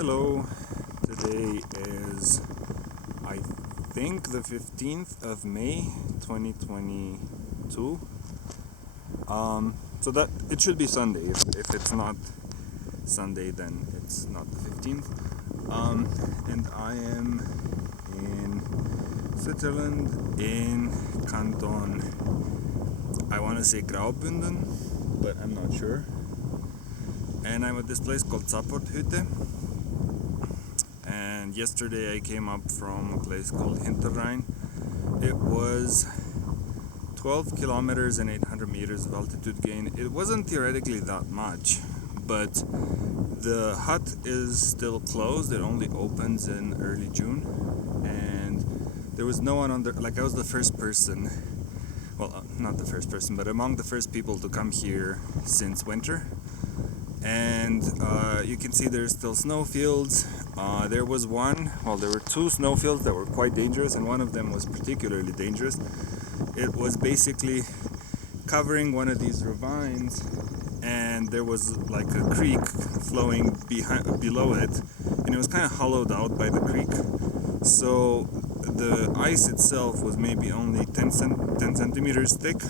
Hello, today is I think the 15th of May 2022. So that it should be Sunday. If it's not Sunday, then it's not the 15th. And I am in Switzerland in Canton, I want to say Graubünden, but I'm not sure. And I'm at this place called Zapporthütte. And yesterday I came up from a place called Hinterrhein. It was 12 kilometers and 800 meters of altitude gain. It wasn't theoretically that much, but the hut is still closed. It only opens in early June, and there was no one on there. Like, I was the first person, well, not the first person, but among the first people to come here since winter. And you can see there's still snowfields. There were two snowfields that were quite dangerous, and one of them was particularly dangerous. It was basically covering one of these ravines, and there was like a creek flowing below it, and it was kind of hollowed out by the creek. So the ice itself was maybe only 10 centimeters thick,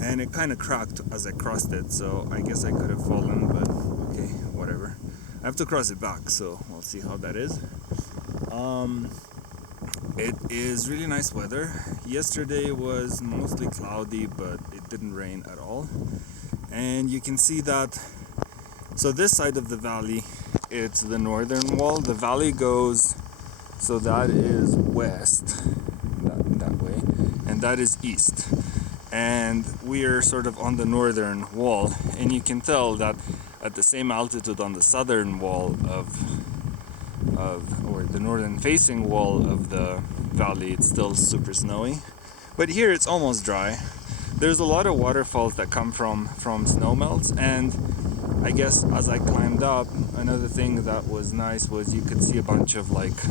and it kind of cracked as I crossed it, so I guess I could have fallen, but okay, whatever. I have to cross it back, so we'll see how that is. It is really nice weather. Yesterday was mostly cloudy, but it didn't rain at all. And you can see that, so this side of the valley, it's the northern wall. The valley goes, so that is west, that way, and that is east. And we are sort of on the northern wall, and you can tell that at the same altitude on the southern wall or the northern facing wall of the valley, it's still super snowy, but here it's almost dry. There's a lot of waterfalls that come from snow melts, and I guess as I climbed up, another thing that was nice was you could see a bunch of like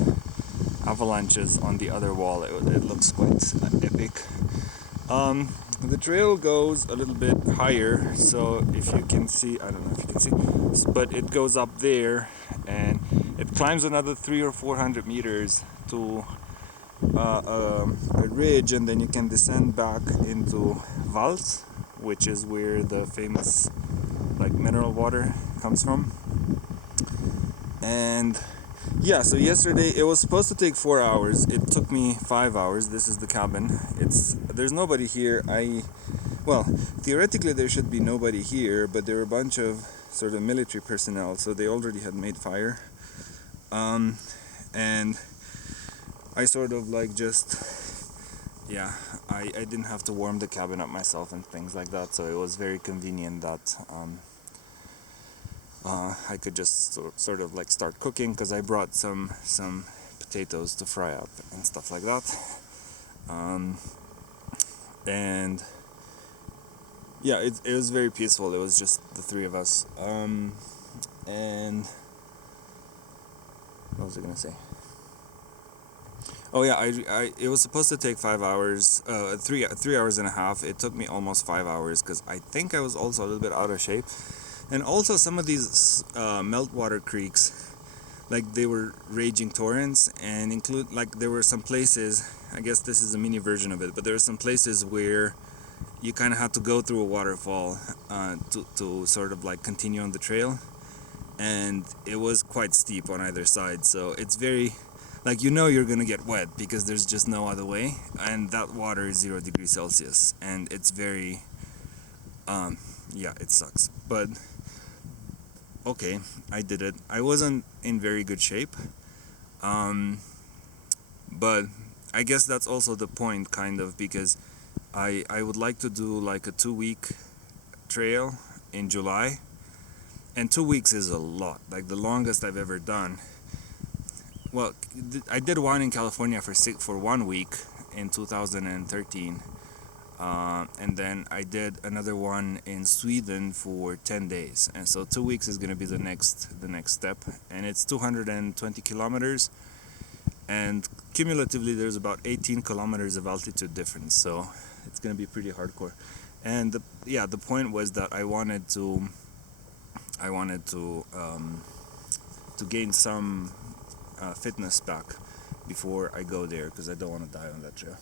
avalanches on the other wall. It looks quite epic. The trail goes a little bit higher, so if you can see, I don't know if you can see, but it goes up there and it climbs another 300 or 400 meters to a ridge, and then you can descend back into Vals, which is where the famous like mineral water comes from. And yeah, so yesterday it was supposed to take 4 hours. It took me 5 hours. This is the cabin. There's nobody here. Well, theoretically there should be nobody here, but there were a bunch of sort of military personnel, so they already had made fire. And I sort of like I didn't have to warm the cabin up myself and things like that, so it was very convenient that I could just sort of like start cooking, because I brought some potatoes to fry up and stuff like that. And yeah, it was very peaceful. It was just the three of us. And what was I gonna say? Oh yeah, it was supposed to take 5 hours, 3 hours and a half. It took me almost 5 hours, because I think I was also a little bit out of shape. And also some of these meltwater creeks, like they were raging torrents, and there were some places, I guess this is a mini version of it, but there were some places where you kind of had to go through a waterfall to sort of like continue on the trail, and it was quite steep on either side, so it's very, like, you're gonna get wet because there's just no other way, and that water is 0 degrees Celsius, and it's very, yeah, it sucks, but okay, I did it. I wasn't in very good shape, but I guess that's also the point, kind of, because I would like to do like a 2-week trail in July, and 2 weeks is a lot, like the longest I've ever done. Well, I did one in California for 1 week in 2013. And then I did another one in Sweden for 10 days, and so 2 weeks is going to be the next step, and it's 220 kilometers, and cumulatively there's about 18 kilometers of altitude difference, so it's going to be pretty hardcore. And the point was that I wanted to to gain some fitness back before I go there, because I don't want to die on that trail.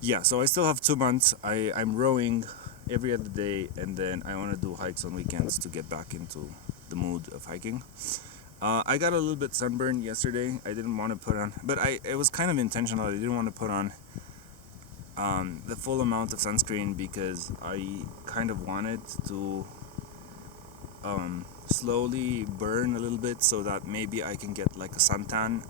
Yeah, so I still have 2 months. I'm rowing every other day, and then I want to do hikes on weekends to get back into the mood of hiking. I got a little bit sunburned yesterday. I didn't want to put on, but it was kind of intentional. I didn't want to put on the full amount of sunscreen because I kind of wanted to slowly burn a little bit so that maybe I can get like a suntan.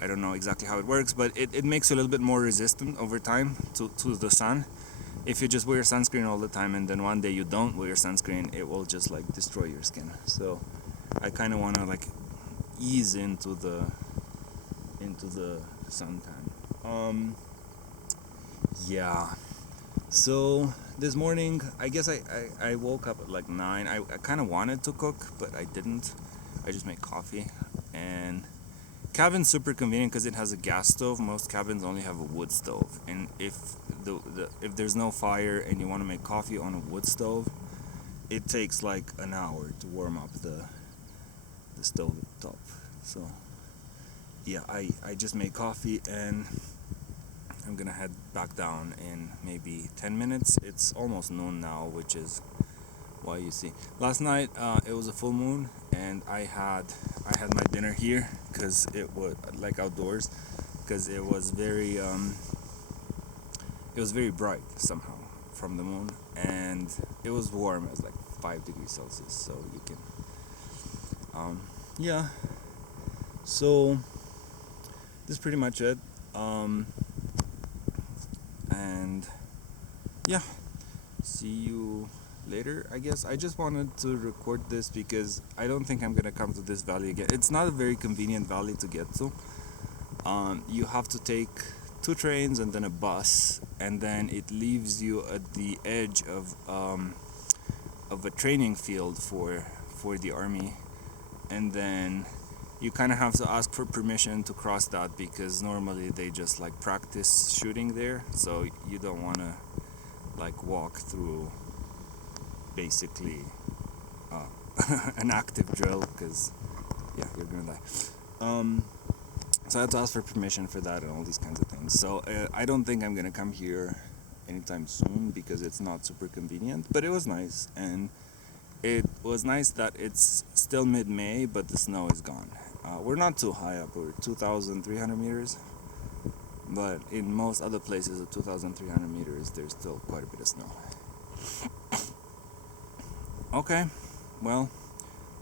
I don't know exactly how it works, but it makes you a little bit more resistant over time to the sun. If you just wear sunscreen all the time and then one day you don't wear sunscreen, it will just like destroy your skin. So I kind of want to like ease into the suntan. Yeah. So this morning, I guess I woke up at like 9. I kind of wanted to cook, but I didn't. I just made coffee. And cabin's super convenient because it has a gas stove. Most cabins only have a wood stove. And if if there's no fire and you want to make coffee on a wood stove, it takes like an hour to warm up the stove top. So yeah, I just made coffee and I'm gonna head back down in maybe 10 minutes. It's almost noon now, which is why you see. Last night it was a full moon, and I had my dinner here because it was like outdoors, because it was very bright somehow from the moon, and it was warm. It was like 5 degrees Celsius, so you can yeah. So this is pretty much it. And yeah, see you later, I guess. I just wanted to record this because I don't think I'm gonna come to this valley again. It's not a very convenient valley to get to. You have to take 2 trains and then a bus, and then it leaves you at the edge of a training field for the army, and then you kind of have to ask for permission to cross that, because normally they just like practice shooting there, so you don't want to like walk through basically an active drill, because yeah, you're gonna die. So I had to ask for permission for that and all these kinds of things. So I don't think I'm gonna come here anytime soon because it's not super convenient, but it was nice. And it was nice that it's still mid-May, but the snow is gone. We're not too high up. We're 2,300 meters, but in most other places at 2,300 meters, there's still quite a bit of snow. Okay, well,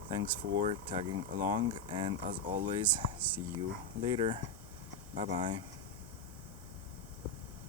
thanks for tagging along, and as always, see you later. Bye-bye.